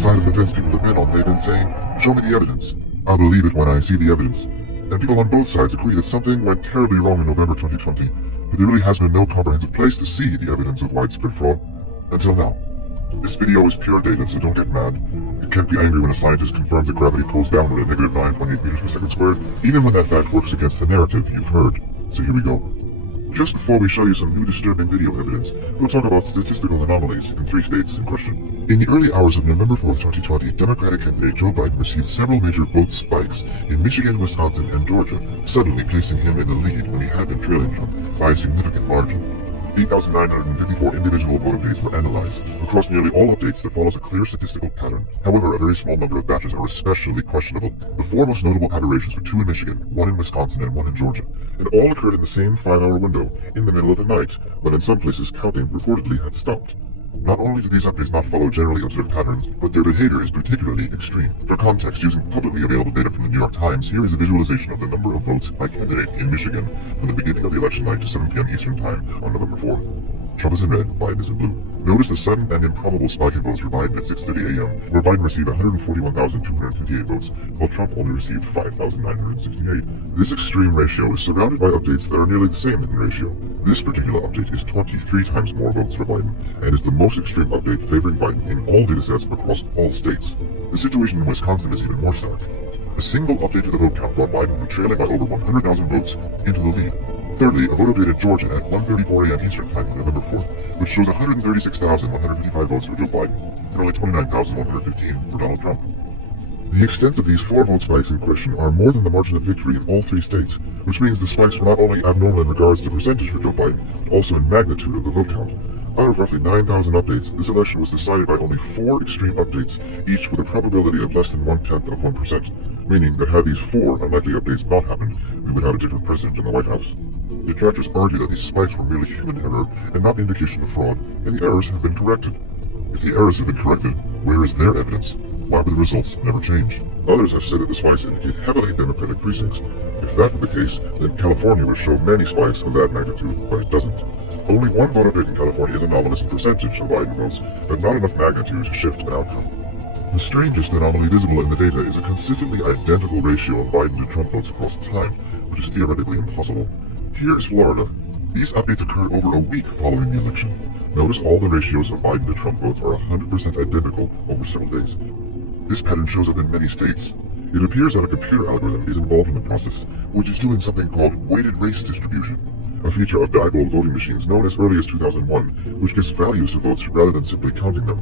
side of the fence people depend on, they've been saying, show me the evidence. I'll believe it when I see the evidence. And people on both sides agree that something went terribly wrong in November 2020, but there really has been no comprehensive place to see the evidence of widespread fraud. Until now. This video is pure data, so don't get mad. You can't be angry when a scientist confirms that gravity pulls downward at negative 9.8 meters per second squared, even when that fact works against the narrative you've heard. So here we go. Just before we show you some new disturbing video evidence, we'll talk about statistical anomalies in 3 states in question. In the early hours of November 4th, 2020, Democratic candidate Joe Biden received several major vote spikes in Michigan, Wisconsin, and Georgia, suddenly placing him in the lead when he had been trailing Trump by a significant margin. 8,954 individual vote updates were analyzed. Across nearly all updates, there follows a clear statistical pattern. However, a very small number of batches are especially questionable. The 4 most notable aberrations were 2 in Michigan, 1 in Wisconsin, and 1 in Georgia. And all occurred in the same 5-hour window, in the middle of the night, when in some places counting reportedly had stopped. Not only do these updates not follow generally observed patterns, but their behavior is particularly extreme. For context, using publicly available data from the New York Times, here is a visualization of the number of votes by candidate in Michigan from the beginning of the election night to 7 p.m. Eastern Time on November 4th. Trump is in red, Biden is in blue. Notice the sudden and improbable spike in votes for Biden at 6:30 a.m., where Biden received 141,258 votes, while Trump only received 5,968. This extreme ratio is surrounded by updates that are nearly the same in ratio. This particular update is 23 times more votes for Biden, and is the most extreme update favoring Biden in all datasets across all states. The situation in Wisconsin is even more stark. A single update to the vote count brought Biden from trailing by over 100,000 votes into the lead. Thirdly, a vote update in Georgia at 1:34 a.m. Eastern Time on November 4th, which shows 136,155 votes for Joe Biden and only 29,115 for Donald Trump. The extent of these 4 vote spikes in question are more than the margin of victory in all 3 states, which means the spikes were not only abnormal in regards to percentage for Joe Biden, but also in magnitude of the vote count. Out of roughly 9,000 updates, this election was decided by only 4 extreme updates, each with a probability of less than 1/10%, meaning that had these 4 unlikely updates not happened, we would have a different president in the White House. Detractors argue that these spikes were merely human error and not indication of fraud, and the errors have been corrected. If the errors have been corrected, where is their evidence? Why would the results never change? Others have said that the spikes indicate heavily Democratic precincts. If that were the case, then California would show many spikes of that magnitude, but it doesn't. Only 1 vote update in California is anomalous in percentage of Biden votes, but not enough magnitude to shift an outcome. The strangest anomaly visible in the data is a consistently identical ratio of Biden to Trump votes across time, which is theoretically impossible. Here is Florida. These updates occurred over a week following the election. Notice all the ratios of Biden to Trump votes are 100% identical over several days. This pattern shows up in many states. It appears that a computer algorithm is involved in the process, which is doing something called weighted race distribution, a feature of Diebold voting machines known as early as 2001, which gives values to votes rather than simply counting them.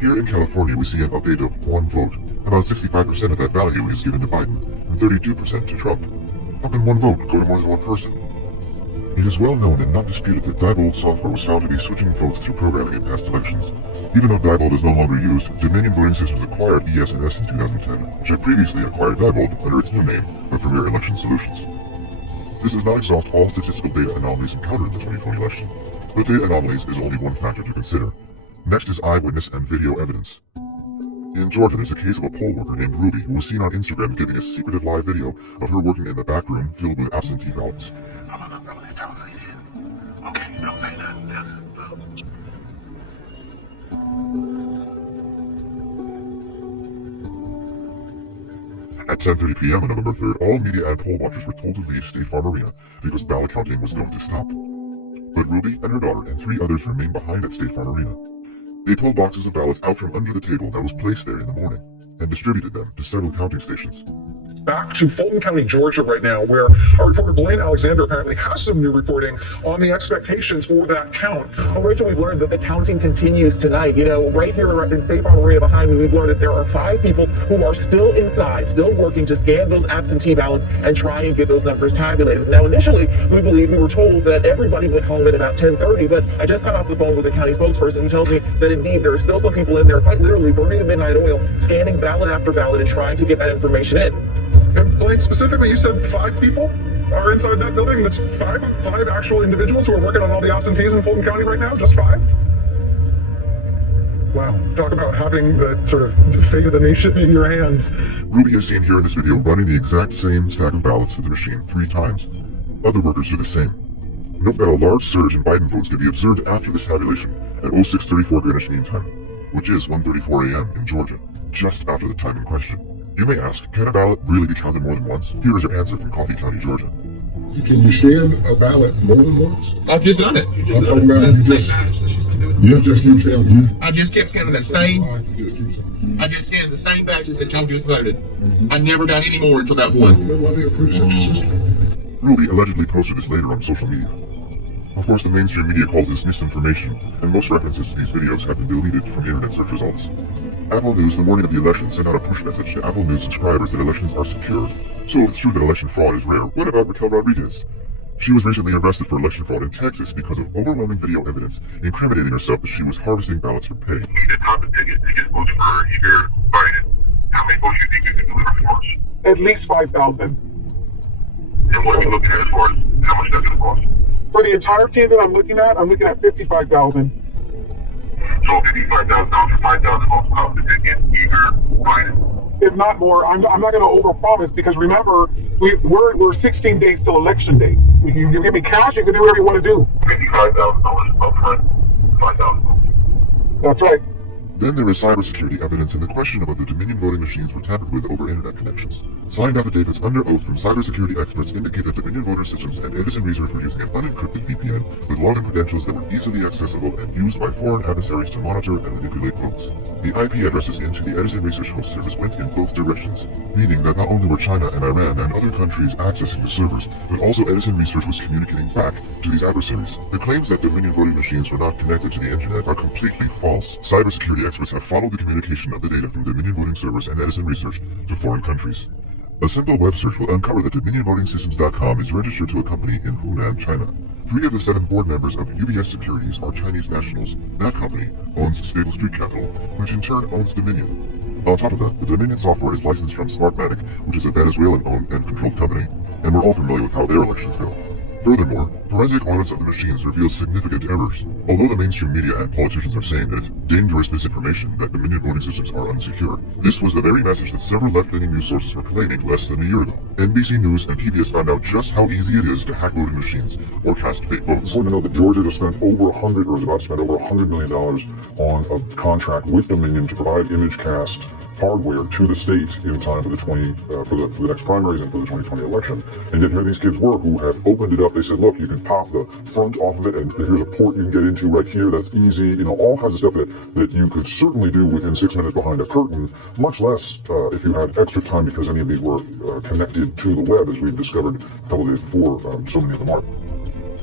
Here in California, we see an update of 1 vote. About 65% of that value is given to Biden, and 32% to Trump. How can 1 vote go to more than 1 person? It is well known and not disputed that Diebold software was found to be switching votes through programming in past elections. Even though Diebold is no longer used, Dominion Voting Systems acquired ES&S in 2010, which had previously acquired Diebold under its new name, with Premier Election Solutions. This does not exhaust all statistical data anomalies encountered in the 2020 election, but data anomalies is only one factor to consider. Next is eyewitness and video evidence. In Georgia, there's a case of a poll worker named Ruby who was seen on Instagram giving a secretive live video of her working in the back room filled with absentee ballots. Okay, don't say that. That's it. At 10:30 p.m. on November 3rd, all media and poll watchers were told to leave State Farm Arena because ballot counting was going to stop. But Ruby and her daughter and 3 others remained behind at State Farm Arena. They pulled boxes of ballots out from under the table that was placed there in the morning and distributed them to several counting stations. Back to Fulton County, Georgia right now, where our reporter Blaine Alexander apparently has some new reporting on the expectations for that count. Well, Rachel, we've learned that the counting continues tonight. You know, right here in State Farm Arena behind me, we've learned that there are 5 people who are still inside, still working to scan those absentee ballots and try and get those numbers tabulated. Now, initially, we were told that everybody went home at about 10:30, but I just got off the phone with the county spokesperson who tells me that indeed there are still some people in there quite literally burning the midnight oil, scanning ballot after ballot and trying to get that information in. And Blaine, specifically, you said 5 people are inside that building? That's five actual individuals who are working on all the absentees in Fulton County right now? Just 5? Wow. Talk about having the sort of fate of the nation in your hands. Ruby is seen here in this video running the exact same stack of ballots through the machine 3 times. Other workers do the same. Note that a large surge in Biden votes can be observed after this tabulation at 06:34 Greenwich Mean Time. which is 1:34 a.m. in Georgia, just after the time in question. You may ask, can a ballot really be counted more than once? Here is your answer from Coffee County, Georgia. Can you scan a ballot more than once? I've just done it. I'm talking about That's you the just, same batch that she's been doing. you just keep scanning. I just kept scanning the same. I just scanned the same batches that y'all just voted. I never got any more until that one. Why they approve such a system? Ruby allegedly posted this later on social media. Of course, the mainstream media calls this misinformation, and most references to these videos have been deleted from internet search results. Apple News, the morning of the election, sent out a push message to Apple News subscribers that elections are secure. So if it's true that election fraud is rare, what about Raquel Rodriguez? She was recently arrested for election fraud in Texas because of overwhelming video evidence incriminating herself that she was harvesting ballots for pay. You did not take it to get votes for either Biden. How many votes do you think you can deliver for us? At least 5,000. And what are we looking at as far as how much that's going to cost? For the entire team that I'm looking at 55,000. So $55,000 for 5,000 votes cost to get either Biden. If not more. I'm not going to overpromise because remember, we're 16 days till election day. You give me cash, you can do whatever you want to do. $55,000 up front, 5,000 votes. That's right. Then there is cybersecurity evidence and the question about the Dominion voting machines were tampered with over internet connections. Signed affidavits under oath from cybersecurity experts indicate that Dominion voter systems and Edison Research were using an unencrypted VPN with login credentials that were easily accessible and used by foreign adversaries to monitor and manipulate votes. The IP addresses into the Edison Research host service went in both directions, meaning that not only were China and Iran and other countries accessing the servers, but also Edison Research was communicating back to these adversaries. The claims that Dominion voting machines were not connected to the internet are completely false. Cybersecurity experts have followed the communication of the data from Dominion voting servers and Edison Research to foreign countries. A simple web search will uncover that DominionVotingSystems.com is registered to a company in Hunan, China. 3 of the 7 board members of UBS Securities are Chinese nationals. That company owns Stable Street Capital, which in turn owns Dominion. On top of that, the Dominion software is licensed from Smartmatic, which is a Venezuelan-owned and controlled company, and we're all familiar with how their elections go. Furthermore, forensic audits of the machines reveal significant errors. Although the mainstream media and politicians are saying that it's dangerous misinformation that Dominion voting systems are unsecure, this was the very message that several left-leaning news sources were claiming less than a year ago. NBC News and PBS found out just how easy it is to hack voting machines or cast fake votes. It's important to know that Georgia just spent over is about to spend over $100 million on a contract with Dominion to provide image cast hardware to the state in time for the next primaries and for the 2020 election. And yet here these kids were who have opened it up. They said, look, you can pop the front off of it, and here's a port you can get into right here. That's easy. You know, all kinds of stuff that you could certainly do within 6 minutes behind a curtain, much less if you had extra time because any of these were connected to the web, as we've discovered a couple of days before. So many of them are.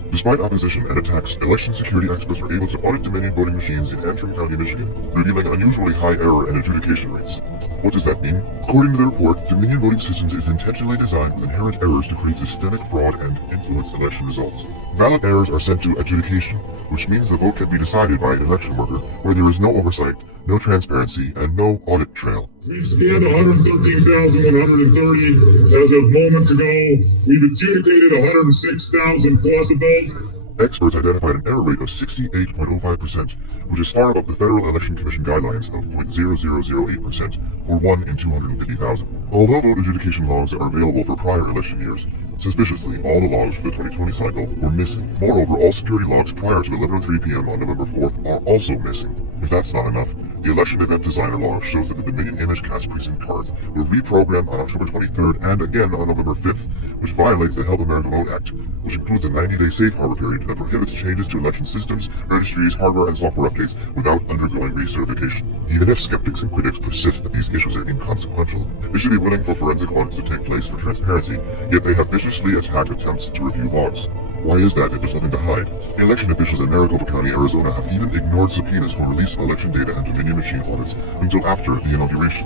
Despite opposition and attacks, election security experts were able to audit Dominion voting machines in Antrim County, Michigan, revealing unusually high error and adjudication rates. What does that mean? According to the report, Dominion voting systems is intentionally designed with inherent errors to create systemic fraud and influence election results. Ballot errors are sent to adjudication, which means the vote can be decided by an election worker where there is no oversight, no transparency, and no audit trail. We've scanned 113,130 as of moments ago. We've adjudicated 106,000 plus of those. Experts identified an error rate of 68.05%, which is far above the Federal Election Commission guidelines of 0.0008%, or 1 in 250,000. Although vote adjudication logs are available for prior election years, suspiciously, all the logs for the 2020 cycle were missing. Moreover, all security logs prior to 11:03 p.m. on November 4th are also missing. If that's not enough, the election event designer log shows that the Dominion image cast precinct cards were reprogrammed on October 23rd and again on November 5th, which violates the Help America Vote Act, which includes a 90-day safe harbor period that prohibits changes to election systems, registries, hardware, and software updates without undergoing recertification. Even if skeptics and critics persist that these issues are inconsequential, they should be willing for forensic audits to take place for transparency, yet they have viciously attacked attempts to review logs. Why is that if there's nothing to hide? Election officials in Maricopa County, Arizona have even ignored subpoenas for release of election data and Dominion machine audits until after the inauguration.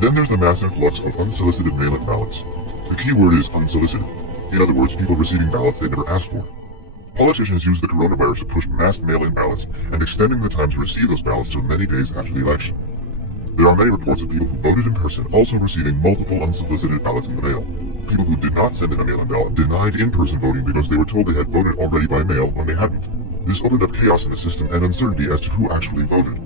Then there's the mass influx of unsolicited mail-in ballots. The key word is unsolicited. In other words, people receiving ballots they never asked for. Politicians use the coronavirus to push mass mail-in ballots and extending the time to receive those ballots to many days after the election. There are many reports of people who voted in person also receiving multiple unsolicited ballots in the mail. People who did not send in a mail-in ballot denied in-person voting because they were told they had voted already by mail when they hadn't. This opened up chaos in the system and uncertainty as to who actually voted.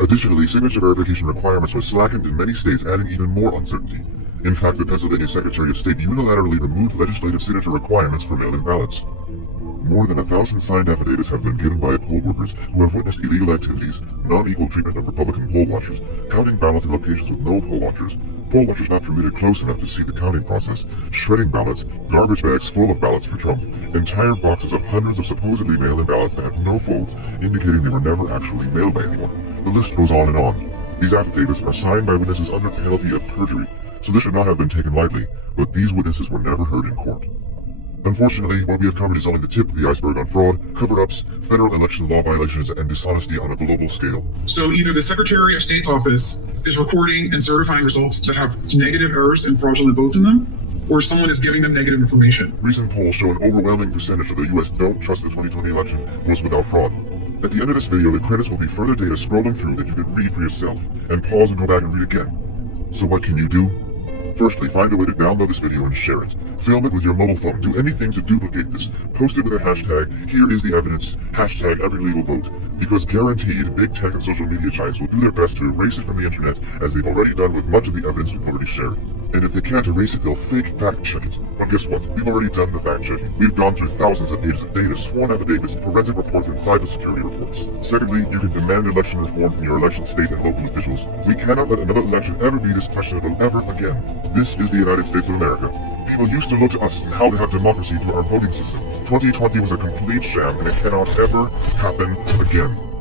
Additionally, signature verification requirements were slackened in many states, adding even more uncertainty. In fact, the Pennsylvania Secretary of State unilaterally removed legislative signature requirements for mail-in ballots. More than 1,000 signed affidavits have been given by poll workers who have witnessed illegal activities, non-equal treatment of Republican poll watchers, counting ballots in locations with no poll watchers not permitted close enough to see the counting process, shredding ballots, garbage bags full of ballots for Trump, entire boxes of hundreds of supposedly mail-in ballots that have no folds, indicating they were never actually mailed by anyone. The list goes on and on. These affidavits are signed by witnesses under penalty of perjury, so this should not have been taken lightly, but these witnesses were never heard in court. Unfortunately, what we have covered is only the tip of the iceberg on fraud, cover-ups, federal election law violations, and dishonesty on a global scale. So either the Secretary of State's office is recording and certifying results that have negative errors and fraudulent votes in them, or someone is giving them negative information. Recent polls show an overwhelming percentage of the U.S. don't trust the 2020 election was without fraud. At the end of this video, the credits will be further data scrolling through that you can read for yourself, and pause and go back and read again. So what can you do? Firstly, find a way to download this video and share it. Film it with your mobile phone. Do anything to duplicate this. Post it with a hashtag, here is the evidence, hashtag every legal vote. Because guaranteed, big tech and social media giants will do their best to erase it from the internet, as they've already done with much of the evidence we've already shared. And if they can't erase it, they'll fake fact-check it. But guess what? We've already done the fact-checking. We've gone through thousands of pages of data, sworn affidavits, forensic reports, and cybersecurity reports. Secondly, you can demand election reform from your election state and local officials. We cannot let another election ever be this questionable ever again. This is the United States of America. People used to look to us and how to have democracy through our voting system. 2020 was a complete sham, and it cannot ever happen again.